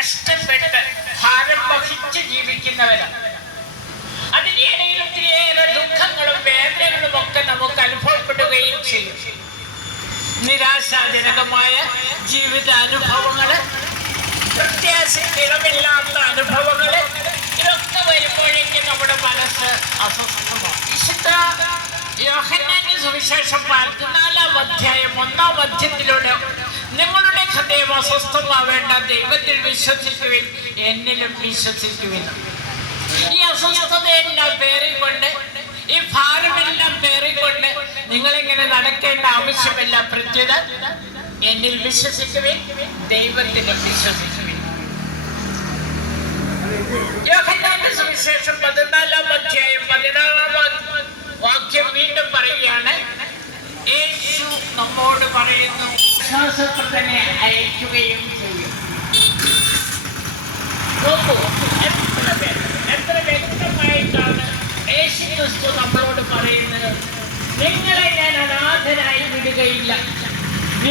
കഷ്ടപ്പെട്ട് ഭാരം വഹിച്ച് ജീവിക്കുന്നവരാണ്. അതിനിടയിൽ ഒത്തിരിയേറെ ദുഃഖങ്ങളും വേദനകളും ഒക്കെ നമുക്ക് അനുഭവപ്പെടുകയും ചെയ്യും. നിരാശാജനകമായ ജീവിതാനുഭവങ്ങള്, പ്രത്യാശയ്ക്ക് ഇളവില്ലാത്ത അനുഭവങ്ങള്, ഇതൊക്കെ വരുമ്പോഴേക്കും നമ്മുടെ മനസ്സ് അസ്വസ്ഥമാണ്. വിശുദ്ധ യോഹന്നാന്റെ സുവിശേഷം 14-ാം അധ്യായം 1-ാം വാക്യത്തിലൂടെ നിങ്ങളുടെ ഹൃദയം അസ്വസ്ഥമാവേണ്ട, ദൈവത്തിൽ വിശ്വസിക്കുവിൻ, എന്നിലും വിശ്വസിക്കുവിൻ. ഈ അസ്വസ്ഥതയെല്ലാം പേറിക്കൊണ്ട്, ഈ ഭാരമെല്ലാം പേറിക്കൊണ്ട് നിങ്ങളിങ്ങനെ നടക്കേണ്ട ആവശ്യമില്ല. പ്രത്യുത എന്നിൽ വിശ്വസിക്കുവിൻ, ദൈവത്തിലും വിശ്വസിക്കുവിൻ. യോഹന്നാന്റെ സുവിശേഷം 14-ാം അധ്യായം 16-ാം വാക്യം വീണ്ടും പറയുകയാണ്. യേശു നമ്മോട് പറയുന്നു, വിശ്വാസപ്രദനെ അയക്കുകയും ചെയ്യും. നോക്കൂ, എത്ര വ്യക്തമായിട്ടാണ് യേശു ക്രിസ്തു നമ്മളോട് പറയുന്നത്. നിങ്ങളെ ഞാൻ അനാഥരായി വിടുകയില്ല.